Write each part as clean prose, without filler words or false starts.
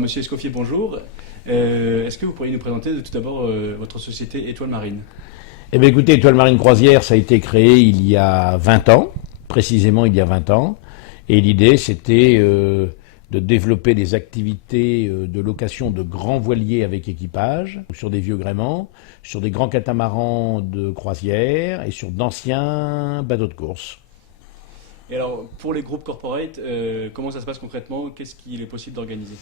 Monsieur Escoffier, bonjour. Est-ce que vous pourriez nous présenter tout d'abord votre société Étoile Marine? Eh bien écoutez, Étoile Marine Croisière, ça a été créé il y a 20 ans, précisément il y a 20 ans. Et l'idée, c'était de développer des activités de location de grands voiliers avec équipage, sur des vieux gréements, sur des grands catamarans de croisière et sur d'anciens bateaux de course. Et alors, pour les groupes corporate, comment ça se passe concrètement? Qu'est-ce qu'il est possible d'organiser?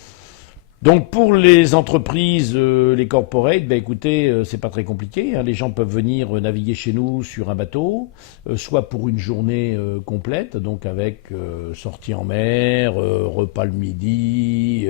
Donc pour les entreprises, les corporates, ben écoutez, c'est pas très compliqué, hein. Les gens peuvent venir naviguer chez nous sur un bateau, soit pour une journée complète, donc avec sortie en mer, repas le midi.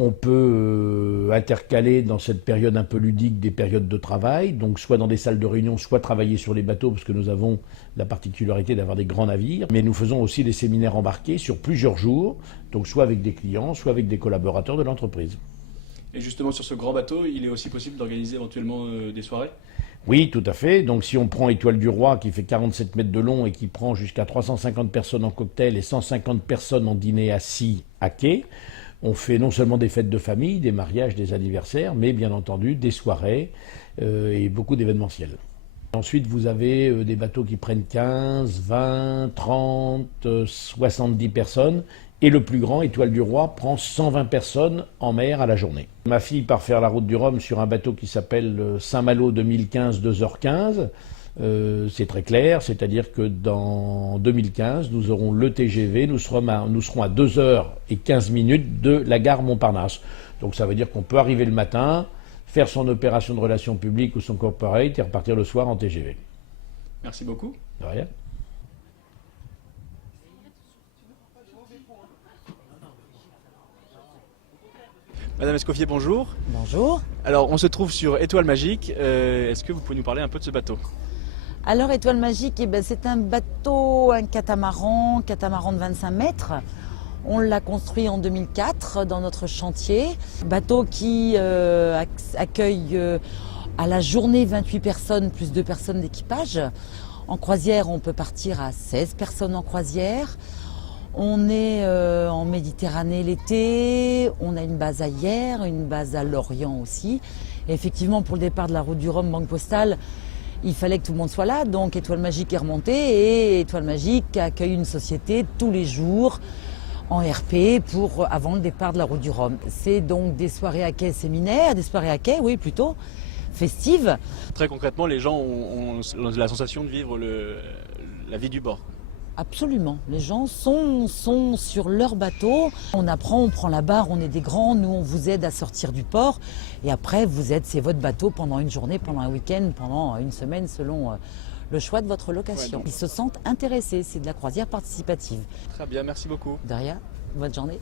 On peut intercaler dans cette période un peu ludique des périodes de travail, donc soit dans des salles de réunion, soit travailler sur les bateaux, parce que nous avons la particularité d'avoir des grands navires. Mais nous faisons aussi des séminaires embarqués sur plusieurs jours, donc soit avec des clients, soit avec des collaborateurs de l'entreprise. Et justement, sur ce grand bateau, il est aussi possible d'organiser éventuellement des soirées? Oui, tout à fait. Donc si on prend Étoile du Roi, qui fait 47 mètres de long et qui prend jusqu'à 350 personnes en cocktail et 150 personnes en dîner assis à quai, on fait non seulement des fêtes de famille, des mariages, des anniversaires, mais bien entendu des soirées et beaucoup d'événementiels. Ensuite, vous avez des bateaux qui prennent 15, 20, 30, 70 personnes. Et le plus grand, Étoile du Roi, prend 120 personnes en mer à la journée. Ma fille part faire la route du Rhum sur un bateau qui s'appelle Saint-Malo 2015, 2h15. C'est très clair, c'est-à-dire que dans 2015, nous aurons le TGV, nous serons à 2h15 de la gare Montparnasse. Donc ça veut dire qu'on peut arriver le matin, faire son opération de relations publiques ou son corporate et repartir le soir en TGV. Merci beaucoup. De rien. Madame Escoffier, bonjour. Bonjour. Alors, on se trouve sur Étoile Magique. Est-ce que vous pouvez nous parler un peu de ce bateau? Alors Étoile Magique, c'est un bateau, un catamaran de 25 mètres. On l'a construit en 2004 dans notre chantier. Bateau qui accueille à la journée 28 personnes plus 2 personnes d'équipage. En croisière, on peut partir à 16 personnes en croisière. On est en Méditerranée l'été, on a une base à Hyères, une base à Lorient aussi. Et effectivement, pour le départ de la route du Rhum, Banque Postale, il fallait que tout le monde soit là. Donc Étoile Magique est remontée et Étoile Magique accueille une société tous les jours en RP avant le départ de la route du Rhum. C'est donc des soirées à quai séminaires, des soirées à quai, oui plutôt, festives. Très concrètement, les gens ont la sensation de vivre la vie du bord. Absolument, les gens sont sur leur bateau. On apprend, on prend la barre, on est des grands, nous on vous aide à sortir du port. Et après, c'est votre bateau pendant une journée, pendant un week-end, pendant une semaine, selon le choix de votre location. Ouais, Ils se sentent intéressés, c'est de la croisière participative. Très bien, merci beaucoup. De rien, bonne journée.